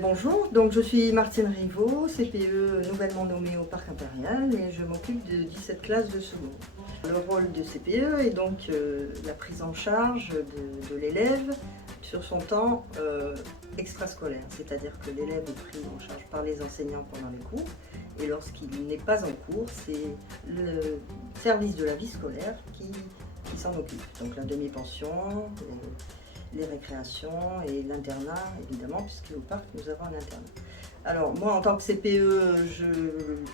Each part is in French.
Bonjour, donc je suis Martine Rivaud, CPE nouvellement nommée au Parc Impérial et je m'occupe de 17 classes de seconde. Le rôle de CPE est donc la prise en charge de l'élève sur son temps extrascolaire, c'est-à-dire que l'élève est pris en charge par les enseignants pendant les cours et lorsqu'il n'est pas en cours, c'est le service de la vie scolaire qui s'en occupe. Donc la demi-pension, les récréations et l'internat, évidemment, puisqu'au parc, nous avons un internat. Alors, moi, en tant que CPE, je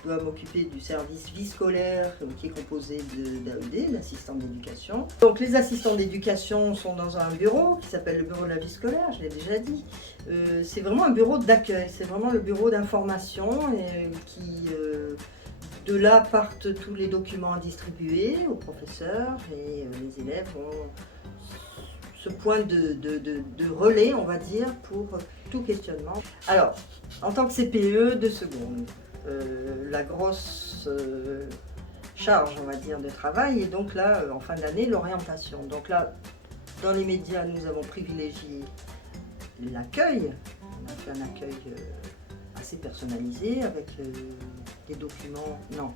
dois m'occuper du service vie scolaire qui est composé d'AED, d'assistants d'éducation. Donc, les assistants d'éducation sont dans un bureau qui s'appelle le bureau de la vie scolaire, je l'ai déjà dit. C'est vraiment un bureau d'accueil, c'est vraiment le bureau d'information de là partent tous les documents à distribuer aux professeurs et les élèves ont ce point de relais, on va dire, pour tout questionnement. Alors, en tant que CPE de seconde, la grosse charge, on va dire, de travail est donc là, en fin d'année, l'orientation. Donc là, dans les médias, nous avons privilégié l'accueil. On a fait un accueil assez personnalisé avec des documents. Non.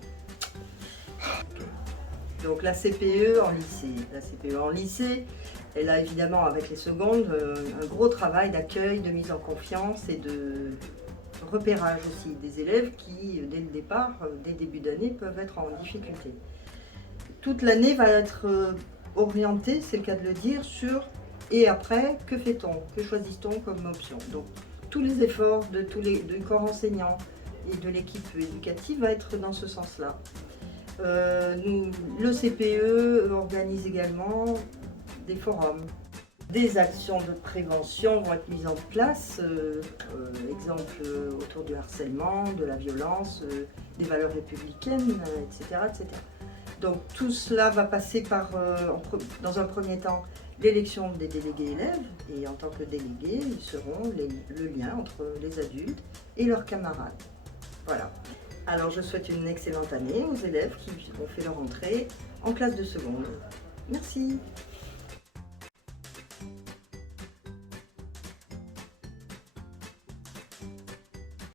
Donc la CPE en lycée. La CPE en lycée, elle a évidemment avec les secondes un gros travail d'accueil, de mise en confiance et de repérage aussi des élèves qui, dès le départ, dès le début d'année, peuvent être en difficulté. Toute l'année va être orientée, c'est le cas de le dire, sur et après, que fait-on? Que choisit-on comme option? Donc tous les efforts du corps enseignant et de l'équipe éducative va être dans ce sens-là. Le CPE organise également des forums. Des actions de prévention vont être mises en place, exemple autour du harcèlement, de la violence, des valeurs républicaines, etc., etc. Donc tout cela va passer par, dans un premier temps, l'élection des délégués élèves, et en tant que délégués, ils seront le lien entre les adultes et leurs camarades. Voilà. Alors je souhaite une excellente année aux élèves qui ont fait leur entrée en classe de seconde. Merci.